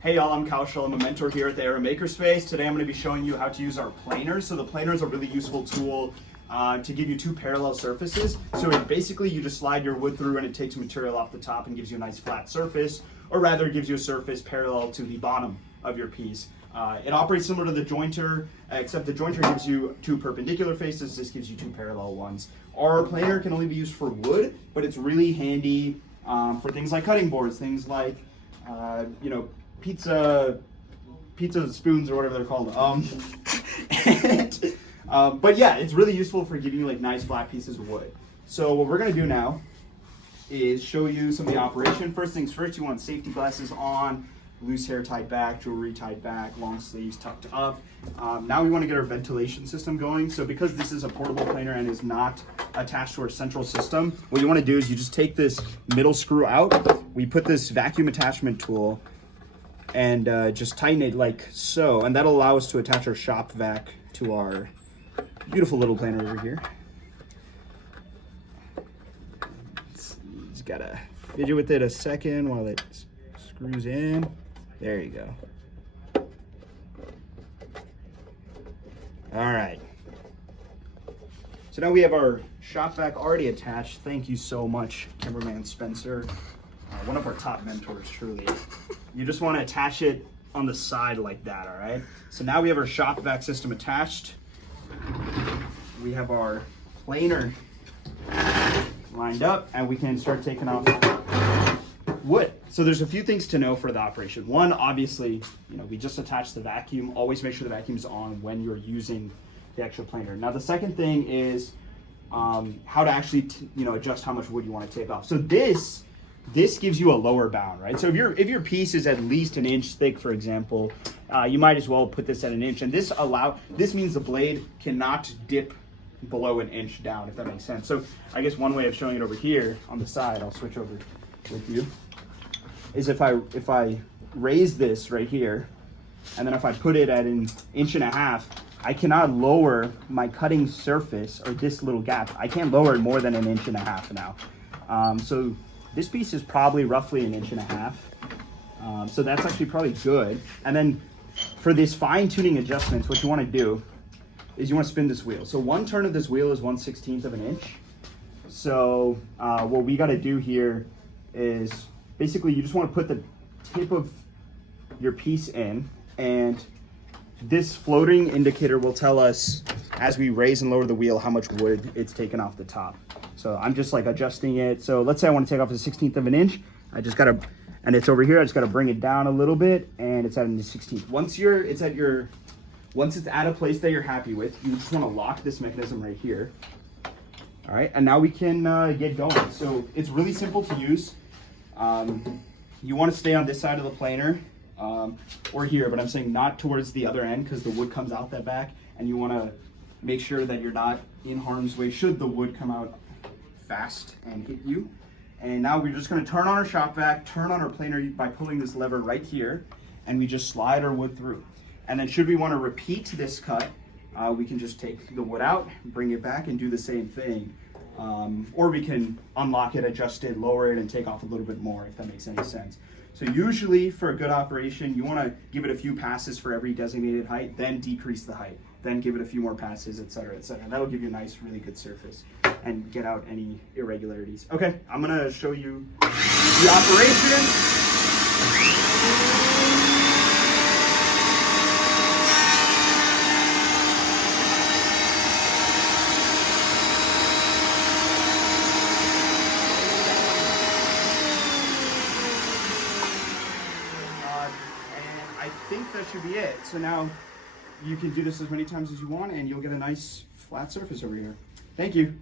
Hey y'all, I'm Kaushal. I'm a mentor here at the Aero Makerspace. Today I'm going to be showing you how to use our planers. So the planer is a really useful tool to give you two parallel surfaces. So basically you just slide your wood through and it takes material off the top and gives you a nice flat surface, or rather it gives you a surface parallel to the bottom of your piece. It operates similar to the jointer, except the jointer gives you two perpendicular faces. This gives you two parallel ones. Our planer can only be used for wood, but it's really handy for things like cutting boards, things like pizza spoons or whatever they're called. But yeah, it's really useful for giving you like nice flat pieces of wood. So what we're gonna do now is show you some of the operation. First things first, you want safety glasses on, loose hair tied back, jewelry tied back, long sleeves tucked up. Now we want to get our ventilation system going. So because this is a portable planer and is not attached to our central system, what you want to do is you just take this middle screw out. We put this vacuum attachment tool and just tighten it like so, and that'll allow us to attach our shop vac to our beautiful little planer over here. Just gotta fidget with it a second while it screws in. There you go. All right. So now we have our shop vac already attached. Thank you so much, cameraman Spencer. One of our top mentors, truly. You just want to attach it on the side like that, all right? So now we have our shop vac system attached. We have our planer lined up, and we can start taking off wood. So there's a few things to know for the operation. One, obviously, we just attached the vacuum. Always make sure the vacuum's on when you're using the actual planer. Now the second thing is how to actually adjust how much wood you want to take off. So this gives you a lower bound, right? So if your piece is at least an inch thick, for example, you might as well put this at an inch. And this means the blade cannot dip below an inch down, if that makes sense. So I guess one way of showing it over here on the side, I'll switch over with you, is if I raise this right here, and then if I put it at an inch and a half, I cannot lower my cutting surface, or this little gap. I can't lower it more than an inch and a half now. So this piece is probably roughly an inch and a half. So that's actually probably good. And then for these fine tuning adjustments, what you want to do is you want to spin this wheel. So one turn of this wheel is 1/16 of an inch. So what we got to do here is basically you just want to put the tip of your piece in, and this floating indicator will tell us as we raise and lower the wheel how much wood it's taken off the top. So I'm just like adjusting it. So let's say I want to take off a 1/16 of an inch. I just gotta, and it's over here, I just gotta bring it down a little bit, and it's at a 1/16. Once it's at a place that you're happy with, you just want to lock this mechanism right here. All right, and now we can get going. So it's really simple to use. You want to stay on this side of the planer or here, but I'm saying not towards the other end because the wood comes out that back, and you want to make sure that you're not in harm's way should the wood come out fast and hit you. And now we're just going to turn on our shop vac, turn on our planer by pulling this lever right here, and we just slide our wood through. And then should we want to repeat this cut, we can just take the wood out, bring it back, and do the same thing. Or we can unlock it, adjust it, lower it, and take off a little bit more, if that makes any sense. So usually for a good operation, you want to give it a few passes for every designated height, then decrease the height, then give it a few more passes, etc., etc. That'll give you a nice, really good surface and get out any irregularities. Okay, I'm going to show you the operation. I think that should be it. So now you can do this as many times as you want, and you'll get a nice flat surface over here. Thank you.